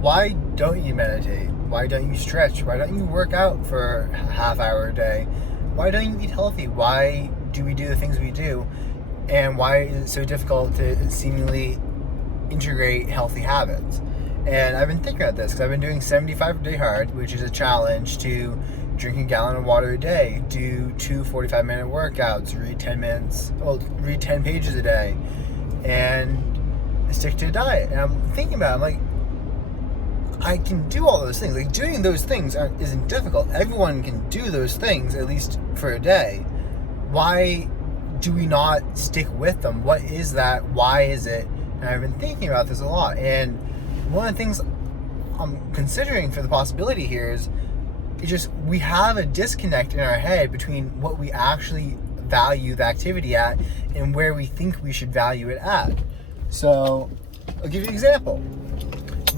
why don't you meditate? Why don't you stretch? Why don't you work out for a half hour a day? Why don't you eat healthy? Why do we do the things we do? And why is it so difficult to seemingly integrate healthy habits? And I've been thinking about this because I've been doing 75 Day Hard, which is a challenge to drink a gallon of water a day, do 2 45-minute workouts, read 10 pages a day, and stick to a diet. And I'm thinking about it, I'm like, I can do all those things. Like, doing those things isn't difficult. Everyone can do those things, at least for a day. Why do we not stick with them? What is that? Why is it? And I've been thinking about this a lot. And one of the things I'm considering for the possibility here is just we have a disconnect in our head between what we actually value the activity at and where we think we should value it at. So I'll give you an example.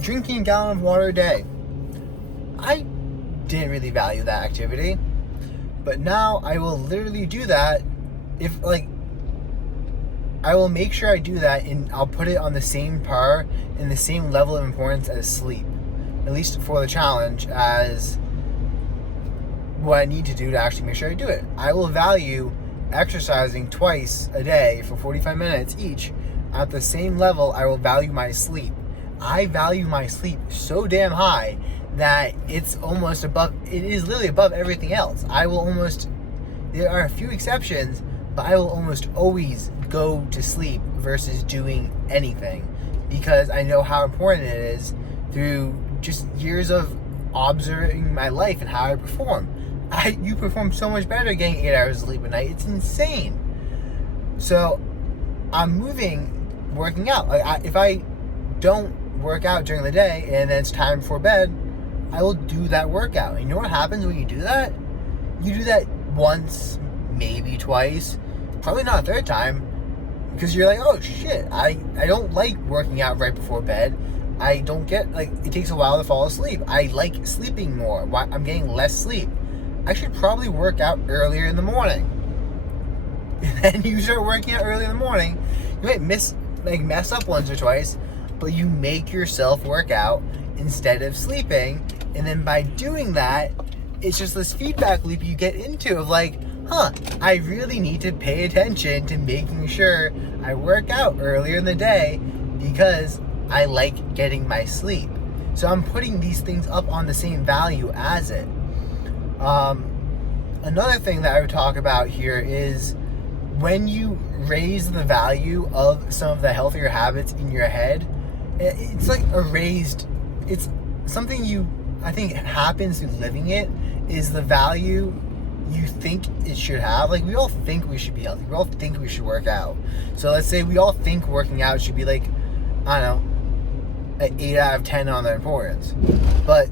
Drinking a gallon of water a day. I didn't really value that activity, but now I will literally do that. I will make sure I do that, and I'll put it on the same par and the same level of importance as sleep, at least for the challenge, as what I need to do to actually make sure I do it. I will value exercising twice a day for 45 minutes each at the same level I will value my sleep. I value my sleep so damn high that it is literally above everything else. There are a few exceptions, but I will almost always go to sleep versus doing anything because I know how important it is through just years of observing my life and how I perform. You perform so much better getting 8 hours of sleep a night. It's insane. So I'm working out. If I don't work out during the day and then it's time before bed, I will do that workout. And you know what happens when you do that? You do that once, maybe twice, probably not a third time, because you're like, oh shit, I don't like working out right before bed. I don't get, it takes a while to fall asleep. I like sleeping more. I'm getting less sleep. I should probably work out earlier in the morning. And then you start working out early in the morning, you might mess up once or twice, but you make yourself work out instead of sleeping. And then by doing that, it's just this feedback loop you get into of I really need to pay attention to making sure I work out earlier in the day because I like getting my sleep. So I'm putting these things up on the same value as it. Another thing that I would talk about here is when you raise the value of some of the healthier habits in your head, it's like it's something I think happens through living it, is the value you think it should have. We all think we should be healthy. We all think we should work out. So let's say we all think working out should be I don't know, an 8 out of 10 on the importance. But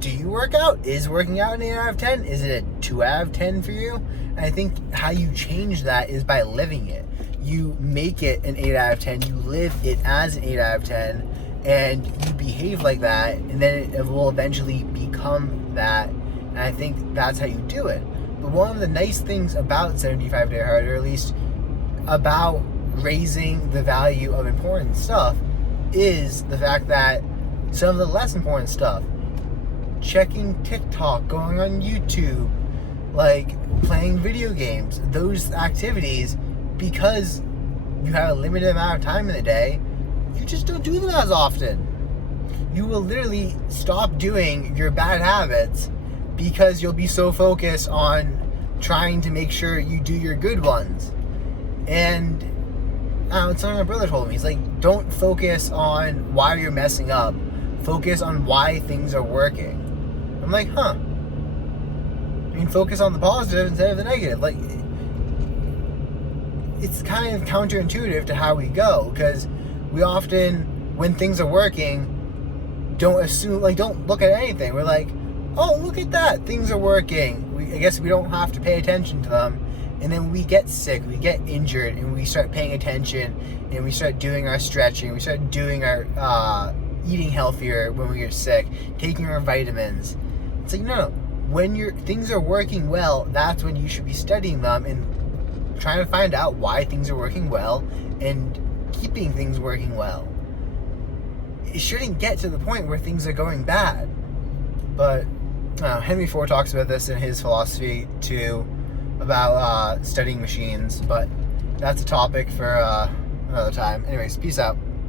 do you work out? Is working out an 8 out of 10? Is it a 2 out of 10 for you? And I think how you change that is by living it. You make it an 8 out of 10. You live it as an 8 out of 10. And you behave like that. And then it will eventually become that. And I think that's how you do it. But one of the nice things about 75 Day Hard, or at least about raising the value of important stuff, is the fact that some of the less important stuff, checking TikTok, going on YouTube, playing video games, those activities, because you have a limited amount of time in the day, you just don't do them as often. You will literally stop doing your bad habits because you'll be so focused on trying to make sure you do your good ones. And it's something my brother told me. He's like, don't focus on why you're messing up. Focus on why things are working. I'm like, focus on the positive instead of the negative. It's kind of counterintuitive to how we go, because we often, when things are working, don't look at anything. We're like, oh, look at that, things are working. I guess we don't have to pay attention to them. And then we get sick, we get injured, and we start paying attention, and we start doing our stretching, we start doing our eating healthier when we get sick, taking our vitamins. It's like, no. When things are working well, that's when you should be studying them and trying to find out why things are working well and keeping things working well. it shouldn't get to the point where things are going bad. But Henry Ford talks about this in his philosophy too, about studying machines. But that's a topic for another time. Anyways, peace out.